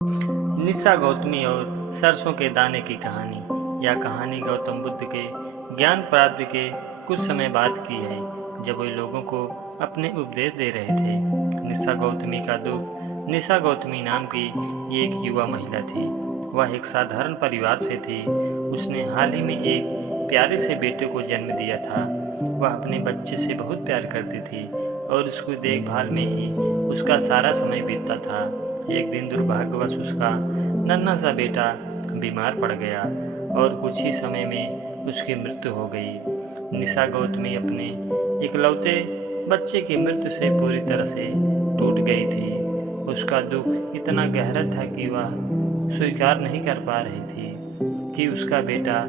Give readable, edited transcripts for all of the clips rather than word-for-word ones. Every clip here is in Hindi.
निशा गौतमी और सरसों के दाने की कहानी। यह कहानी गौतम बुद्ध के ज्ञान प्राप्ति के कुछ समय बाद की है, जब वे लोगों को अपने उपदेश दे रहे थे। निशा गौतमी का दुख। निशा गौतमी नाम की एक युवा महिला थी। वह एक साधारण परिवार से थी। उसने हाल ही में एक प्यारे से बेटे को जन्म दिया था। वह अपने बच्चे से बहुत प्यार करती थी और उसकी देखभाल में ही उसका सारा समय बीतता था। एक दिन दुर्भाग्यवश उसका नन्हा सा बेटा बीमार पड़ गया और कुछ ही समय में उसकी मृत्यु हो गई। निशा गौतमी अपने इकलौते बच्चे की मृत्यु से पूरी तरह से टूट गई थी। उसका दुख इतना गहरा था कि वह स्वीकार नहीं कर पा रही थी कि उसका बेटा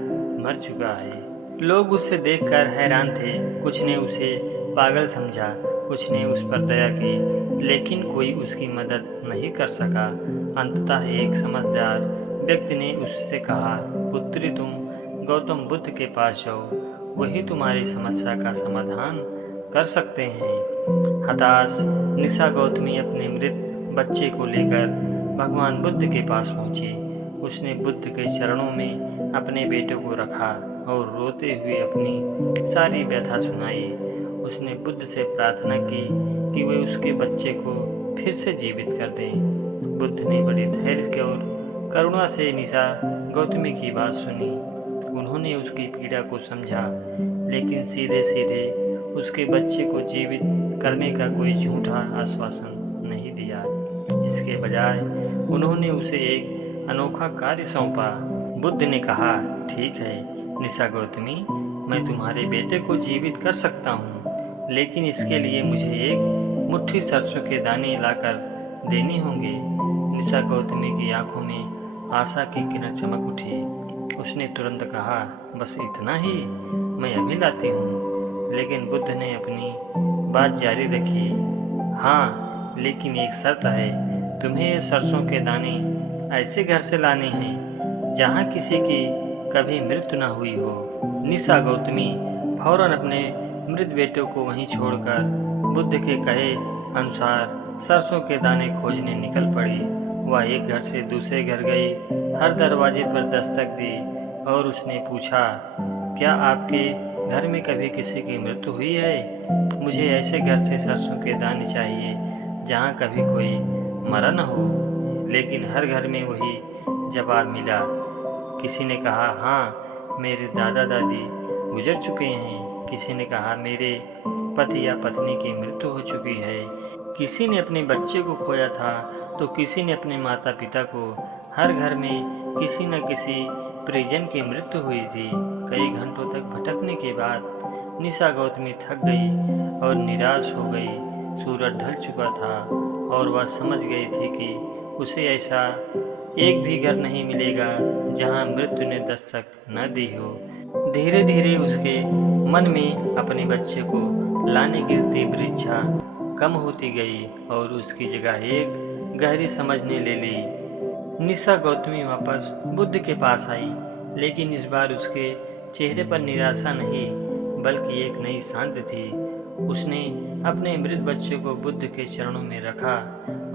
मर चुका है। लोग उससे देखकर हैरान थे। कुछ ने उसे पागल समझा, कुछ ने उस पर दया की, लेकिन कोई उसकी मदद नहीं कर सका। अंततः एक समझदार व्यक्ति ने उससे कहा, पुत्री, तुम गौतम बुद्ध के पास जाओ, वही तुम्हारी समस्या का समाधान कर सकते हैं। हताश निशा गौतमी अपने मृत बच्चे को लेकर भगवान बुद्ध के पास पहुंची। उसने बुद्ध के चरणों में अपने बेटे को रखा और रोते हुए अपनी सारी व्यथा सुनाई। उसने बुद्ध से प्रार्थना की कि वे उसके बच्चे को फिर से जीवित कर दें। बुद्ध ने बड़े धैर्य और करुणा से निशा गौतमी की बात सुनी। उन्होंने उसकी पीड़ा को समझा, लेकिन सीधे सीधे उसके बच्चे को जीवित करने का कोई झूठा आश्वासन नहीं दिया। इसके बजाय उन्होंने उसे एक अनोखा कार्य सौंपा। बुद्ध ने कहा, ठीक है निशा गौतमी, मैं तुम्हारे बेटे को जीवित कर सकता हूँ, लेकिन इसके लिए मुझे एक मुट्ठी सरसों के दाने लाकर देने होंगे। निशा गौतमी की आंखों में आशा की किरण चमक उठी। उसने तुरंत कहा, बस इतना ही, मैं अभी लाती हूँ। लेकिन बुद्ध ने अपनी बात जारी रखी। हाँ, लेकिन एक शर्त है, तुम्हें ये सरसों के दाने ऐसे घर से लाने हैं जहाँ किसी की कभी मृत्यु न हुई हो। निशा गौतमी फौरन अपने मृत बेटे को वहीं छोड़कर बुद्ध के कहे अनुसार सरसों के दाने खोजने निकल पड़ी। वह एक घर से दूसरे घर गई, हर दरवाजे पर दस्तक दी और उसने पूछा, क्या आपके घर में कभी किसी की मृत्यु हुई है? मुझे ऐसे घर से सरसों के दाने चाहिए जहाँ कभी कोई मरा न हो। लेकिन हर घर में वही जवाब मिला। किसी ने कहा, हाँ, मेरे दादा दादी गुजर चुके हैं। किसी ने कहा, मेरे पति या पत्नी की मृत्यु हो चुकी है। किसी ने अपने बच्चे को खोया था, तो किसी ने अपने माता पिता को। हर घर में किसी न किसी परिजन की मृत्यु हुई थी। कई घंटों तक भटकने के बाद निशा गौतमी थक गई और निराश हो गई। सूरज ढल चुका था और वह समझ गई थी कि उसे ऐसा एक भी घर नहीं मिलेगा जहां मृत्यु ने दस्तक न दी हो। धीरे धीरे उसके मन में अपने बच्चे को लाने की तीव्र इच्छा कम होती गई और उसकी जगह एक गहरी समझ ने ले ली। निशा गौतमी वापस बुद्ध के पास आई, लेकिन इस बार उसके चेहरे पर निराशा नहीं, बल्कि एक नई शांति थी। उसने अपने मृत बच्चे को बुद्ध के चरणों में रखा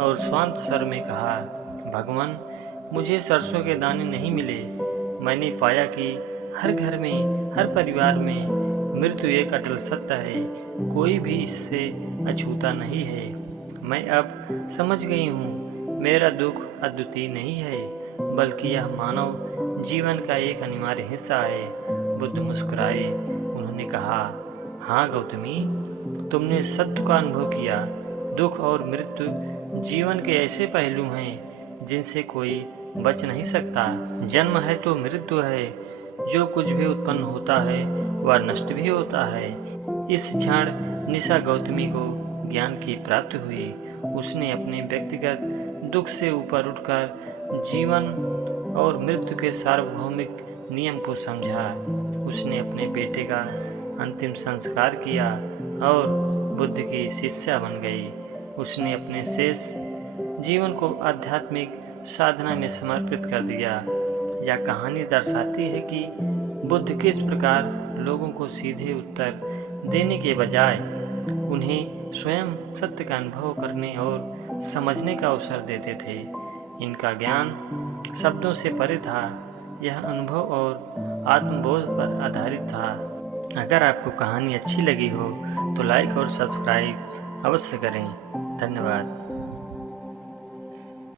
और शांत स्वर में कहा, भगवान, मुझे सरसों के दाने नहीं मिले। मैंने पाया कि हर घर में, हर परिवार में मृत्यु एक अटल सत्य है, कोई भी इससे अछूता नहीं है। मैं अब समझ गई हूँ, मेरा दुख अद्वितीय नहीं है, बल्कि यह मानव जीवन का एक अनिवार्य हिस्सा है। बुद्ध मुस्कुराए। उन्होंने कहा, हाँ गौतमी, तुमने सत्य का अनुभव किया। दुख और मृत्यु जीवन के ऐसे पहलू हैं जिनसे कोई बच नहीं सकता। जन्म है तो मृत्यु है। जो कुछ भी उत्पन्न होता है वह नष्ट भी होता है। इस क्षण निशा गौतमी को ज्ञान की प्राप्ति हुई। उसने अपने व्यक्तिगत दुख से ऊपर उठकर जीवन और मृत्यु के सार्वभौमिक नियम को समझा। उसने अपने बेटे का अंतिम संस्कार किया और बुद्ध की शिष्या बन गई। उसने अपने शेष जीवन को आध्यात्मिक साधना में समर्पित कर दिया। यह कहानी दर्शाती है कि बुद्ध किस प्रकार लोगों को सीधे उत्तर देने के बजाय उन्हें स्वयं सत्य का अनुभव करने और समझने का अवसर देते थे। इनका ज्ञान शब्दों से परे था, यह अनुभव और आत्मबोध पर आधारित था। अगर आपको कहानी अच्छी लगी हो तो लाइक और सब्सक्राइब अवश्य करें। धन्यवाद।